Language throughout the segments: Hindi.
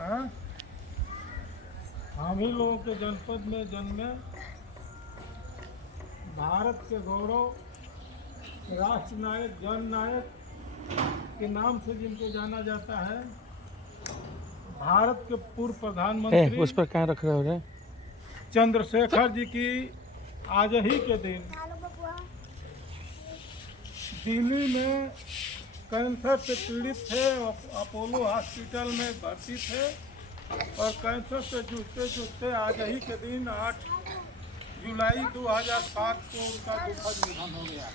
हाँ? हम ही लोगों के जनपद में जन्मे भारत के गौरव, राष्ट्र नायक, जन नायक के नाम से जिनको जाना जाता है, भारत के पूर्व प्रधानमंत्री उस पर कहाँ रख रहे हो चंद्रशेखर जी की आज ही के दिन दिल्ली में कैंसर से पीड़ित थे, अपोलो हॉस्पिटल में भर्ती थे और कैंसर से जूझते आज ही के दिन 8 जुलाई 2007 को उनका दुखद निधन हो गया।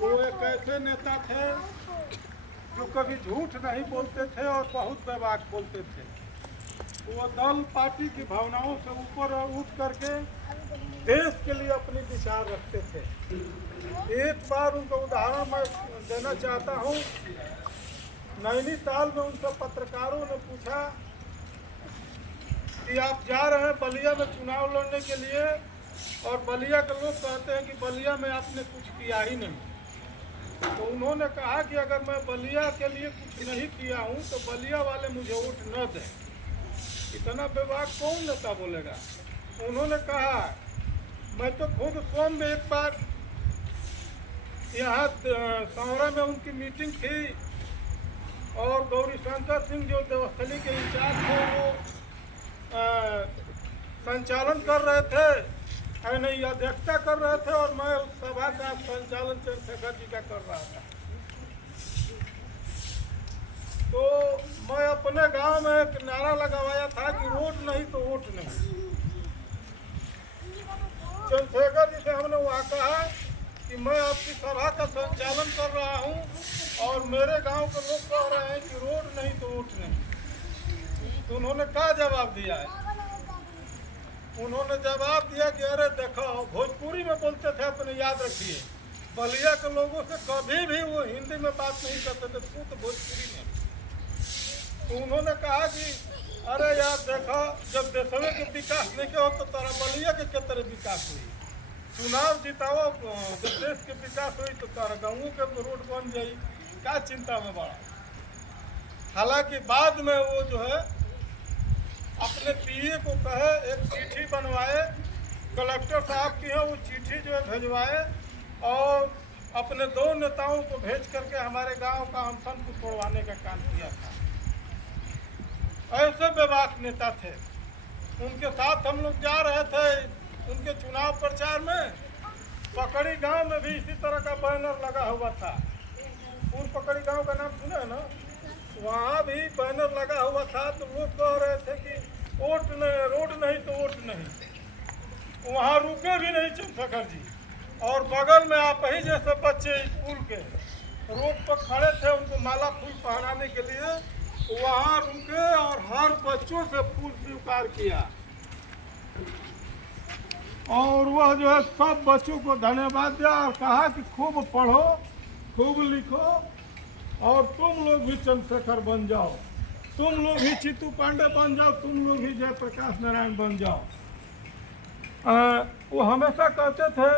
वो एक ऐसे नेता थे जो कभी झूठ नहीं बोलते थे और बहुत बेबाक बोलते थे। वो दल पार्टी की भावनाओं से ऊपर उठ करके देश के लिए अपनी विचार रखते थे। एक बार उनका उदाहरण मैं देना चाहता हूँ। नैनीताल में उनसे पत्रकारों ने पूछा कि आप जा रहे हैं बलिया में चुनाव लड़ने के लिए और बलिया के लोग कहते हैं कि बलिया में आपने कुछ किया ही नहीं। तो उन्होंने कहा कि अगर मैं बलिया के लिए कुछ नहीं किया हूँ तो बलिया वाले मुझे वोट न दें। इतना बेबाक कौन नेता बोलेगा। उन्होंने कहा मैं तो खुद सोम में एक बार यहाँ सौरा में उनकी मीटिंग थी और गौरीशंकर सिंह जो देवस्थली के इंचार्ज थे वो संचालन कर रहे थे, नहीं अध्यक्षता कर रहे थे और मैं उस सभा का संचालन चंद्रशेखर जी का कर रहा था। तो मैं अपने गांव में एक नारा लगवाया था कि रोड नहीं तो वोट नहीं। चंद्रशेखर जी से हमने वहाँ कहा कि मैं आपकी सभा का संचालन कर रहा हूँ और मेरे गांव के लोग कह रहे हैं कि रोड नहीं तो वोट नहीं। तो उन्होंने क्या जवाब दिया है? उन्होंने जवाब दिया कि अरे देखो, भोजपुरी में बोलते थे, अपने याद रखिए, बलिया के लोगों से कभी भी वो हिंदी में बात नहीं करते थे, शुद्ध भोजपुरी में। तो उन्होंने कहा कि अरे यार देखो, जब देशवे के विकास नहीं हो तो तारा बलिया के तरह विकास हुई। चुनाव जिताओ, जब देश के विकास हुई तो तारा गाँव के रोड बन जाई, क्या चिंता में बड़ा। हालांकि बाद में वो जो है अपने पीए को कहे, एक चिट्ठी बनवाए, कलेक्टर साहब की है वो चिट्ठी जो है भेजवाए और अपने 2 नेताओं को भेज करके हमारे गांव का अनशन को तोड़वाने का काम किया था। ऐसे बेबाक नेता थे। उनके साथ हम लोग जा रहे थे उनके चुनाव प्रचार में। पकड़ी गांव में भी इसी तरह का बैनर लगा हुआ था। पूर्व पकड़ी गांव का नाम सुना है ना? वहाँ भी बैनर लगा हुआ था। तो लोग कह रहे थे कि वोट नहीं, रोड नहीं तो वोट नहीं। वहाँ रुके भी नहीं चंद्रशेखर जी और बगल में आप ही जैसे बच्चे स्कूल के रोड पर खड़े थे, उनको माला फूल पहनाने के लिए वहाँ रुके और हर बच्चों से फूल स्वीकार किया और वह जो है सब बच्चों को धन्यवाद दिया और कहा कि खूब पढ़ो, खूब लिखो और तुम लोग भी चंद्रशेखर बन जाओ, तुम लोग भी चित्तू पांडे बन जाओ, तुम लोग भी जयप्रकाश नारायण बन जाओ। वो हमेशा कहते थे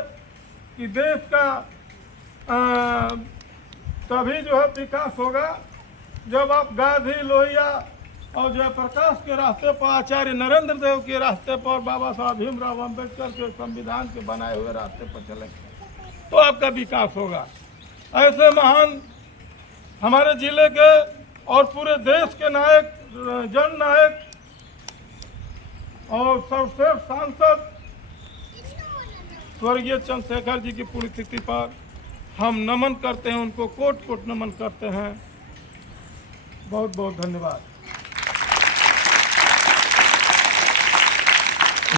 कि देश का तभी जो है विकास होगा जब आप गांधी, लोहिया और जयप्रकाश के रास्ते पर, आचार्य नरेंद्र देव के रास्ते पर, बाबा साहब भीमराव अम्बेडकर के संविधान के बनाए हुए रास्ते पर चलेंगे तो आपका विकास होगा। ऐसे महान हमारे जिले के और पूरे देश के नायक, जन नायक और सर्वश्रेष्ठ सांसद स्वर्गीय चंद्रशेखर जी की पुण्यतिथि पर हम नमन करते हैं, उनको कोट कोट नमन करते हैं। बहुत बहुत धन्यवाद।